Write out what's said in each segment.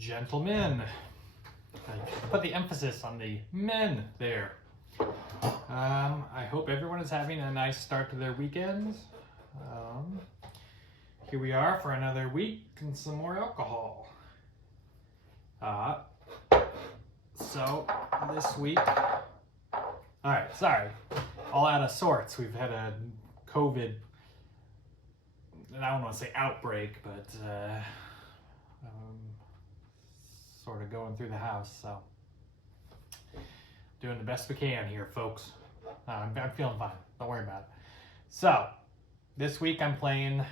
gentlemen. I put the emphasis on the men there. I hope everyone is having a nice start to their weekend. Here we are for another week and some more alcohol. So this week, alright, sorry, all out of sorts. We've had a COVID, and I don't want to say outbreak, but sort of going through the house, so doing the best we can here, folks. I'm feeling fine, don't worry about it. So, this week I'm playing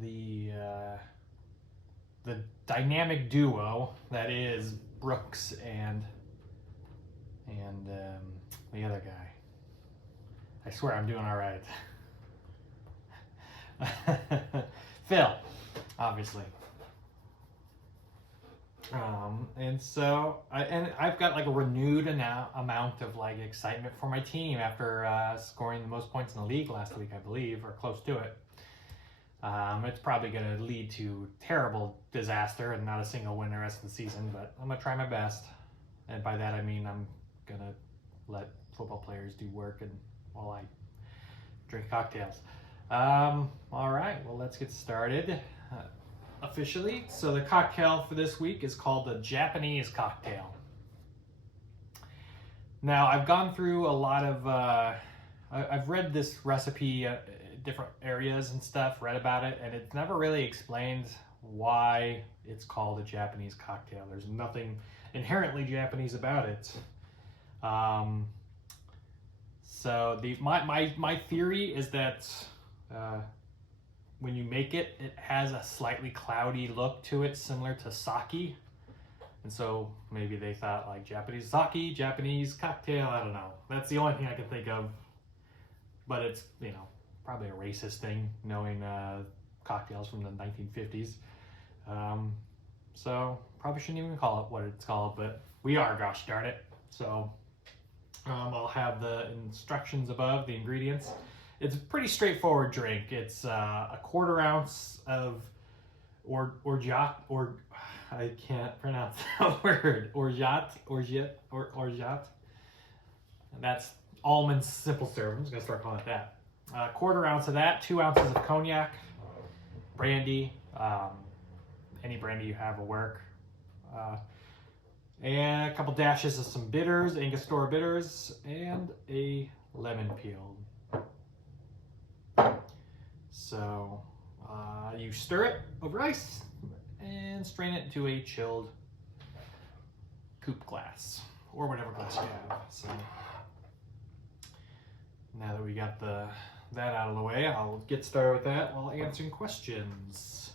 the dynamic duo that is Brooks and the other guy. I swear I'm doing all right. Phil, obviously. And so I've got like a renewed amount of like excitement for my team after scoring the most points in the league last week, I believe, or close to it. It's probably going to lead to terrible disaster and not a single win the rest of the season, but I'm going to try my best. And by that I mean I'm going to let football players do work and while I drink cocktails. All right, well, let's get started officially. So the cocktail for this week is called the Japanese cocktail. Now, I've gone through a lot of, I've read this recipe different areas and stuff, read about it, and it's never really explained why it's called a Japanese cocktail. There's nothing inherently Japanese about it. So my theory is that when you make it, it has a slightly cloudy look to it, similar to sake. And so maybe they thought like Japanese sake, Japanese cocktail, I don't know. That's the only thing I can think of. But it's, probably a racist thing, knowing cocktails from the 1950s. So probably shouldn't even call it what it's called, but we are, gosh darn it. So I'll have the instructions above, the ingredients. It's a pretty straightforward drink. It's a quarter ounce of orgeat, I can't pronounce that word. Orgeat. And that's almond simple syrup. I'm just gonna start calling it that. A quarter ounce of that, 2 ounces of cognac, brandy, any brandy you have will work, and a couple dashes of some bitters, Angostura bitters, and a lemon peel. So you stir it over ice and strain it into a chilled coupe glass or whatever glass you have. So now that we got that out of the way, I'll get started with that while answering questions.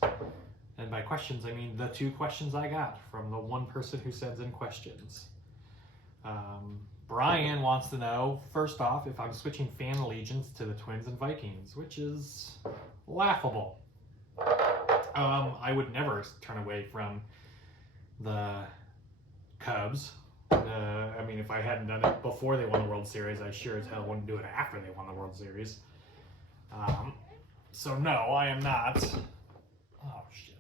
And by questions, I mean the 2 questions I got from the one person who sends in questions. Brian wants to know, first off, if I'm switching fan allegiance to the Twins and Vikings, which is laughable. I would never turn away from the Cubs. If I hadn't done it before they won the World Series, I sure as hell wouldn't do it after they won the World Series. So no, I am not. Oh, shit.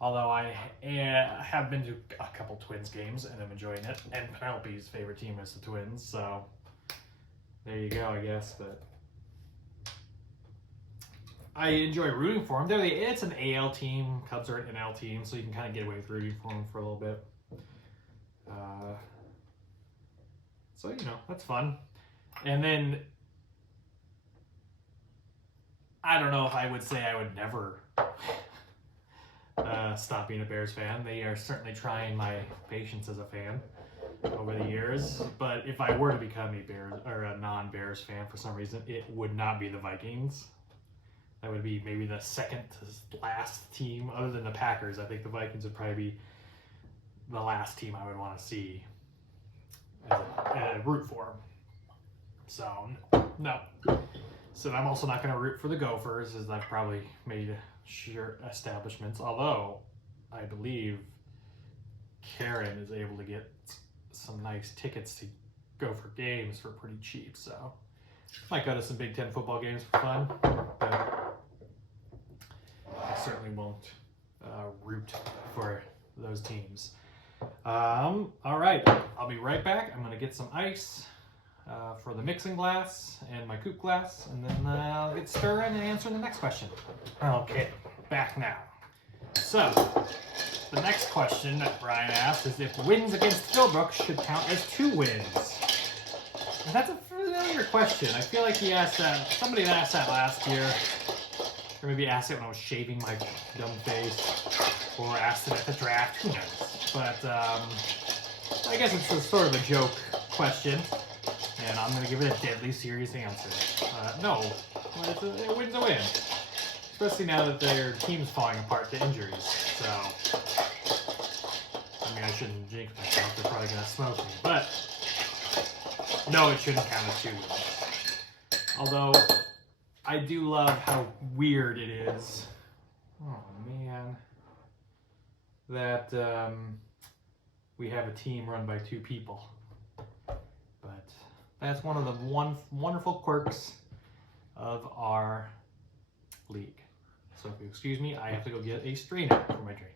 Although I have been to a couple Twins games and I'm enjoying it. And Penelope's favorite team is the Twins, so there you go, I guess. But I enjoy rooting for them. It's an AL team. Cubs are an NL team, so you can kind of get away with rooting for them for a little bit. So, that's fun. And then, I don't know if I would say I would never stop being a Bears fan. They are certainly trying my patience as a fan over the years. But if I were to become a Bears or a non-Bears fan for some reason, it would not be the Vikings. That would be maybe the second to last team, other than the Packers. I think the Vikings would probably be the last team I would want to see root for. So, no. So I'm also not going to root for the Gophers, as I've probably made sure establishments. Although, I believe Karen is able to get some nice tickets to Gopher games for pretty cheap. So, might go to some Big Ten football games for fun. But I certainly won't root for those teams. All right, I'll be right back. I'm gonna get some ice for the mixing glass and my coupe glass, and then I'll get stirring and answering the next question. Okay, back now. So, the next question that Brian asked is if wins against PhilBrook should count as 2 wins. And that's a familiar question. I feel like he asked that, somebody asked that last year, or maybe asked it when I was shaving my dumb face, or asked it at the draft, who knows. But I guess it's a sort of a joke question, and I'm going to give it a deadly serious answer. No, a win's a win. Especially now that their team's falling apart to injuries. So, I mean, I shouldn't jinx myself. They're probably going to smoke me. But, no, it shouldn't count as 2 wins. Although, I do love how weird it is. Oh, man. That we have a team run by 2 people. But that's one of the wonderful quirks of our league. So if you excuse me, I have to go get a strainer for my drink.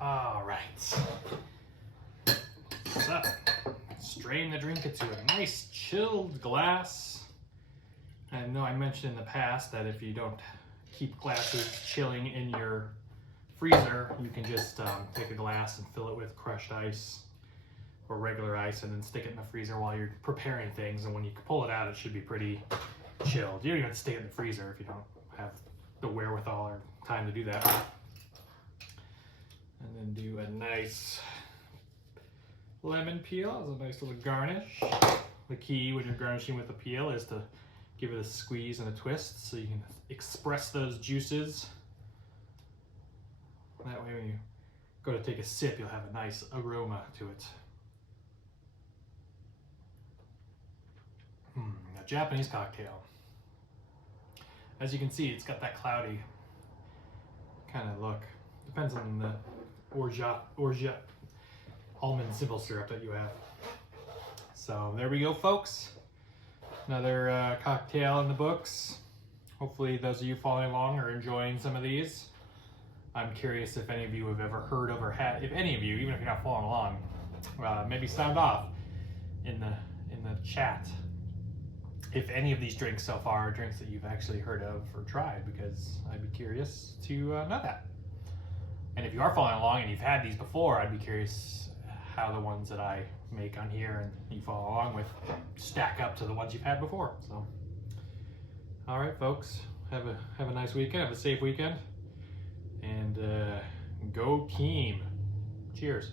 All right. So, strain the drink into a nice chilled glass. I know I mentioned in the past that if you don't keep glasses chilling in your freezer, you can just take a glass and fill it with crushed ice or regular ice and then stick it in the freezer while you're preparing things. And when you pull it out, it should be pretty chilled. You don't even have to stick it in the freezer if you don't have the wherewithal or time to do that. And then do a nice lemon peel as a nice little garnish. The key when you're garnishing with the peel is to give it a squeeze and a twist so you can express those juices. That way when you go to take a sip, you'll have a nice aroma to it. A Japanese cocktail. As you can see, it's got that cloudy kind of look. Depends on the orgeat almond simple syrup that you have. So there we go, folks. Another cocktail in the books. Hopefully those of you following along are enjoying some of these. I'm curious if any of you have ever heard of or had, if any of you, even if you're not following along, maybe sound off in the chat if any of these drinks so far are drinks that you've actually heard of or tried, because I'd be curious to know that. And if you are following along and you've had these before, I'd be curious how the ones that I make on here and you follow along with stack up to the ones you've had before. So, all right, folks, have a nice weekend, have a safe weekend, and go team. Cheers.